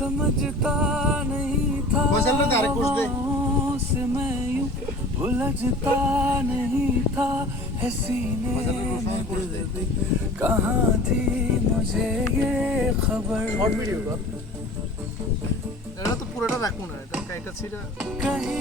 समझता नहीं था हवाओं से मैं यूं उलझता नहीं था है सीने में दिल भी कहाँ थी मुझे ये खबर শর্ট ভিডিও এটা তো পুরোটা রাখবো না, এটা ছিল कहीं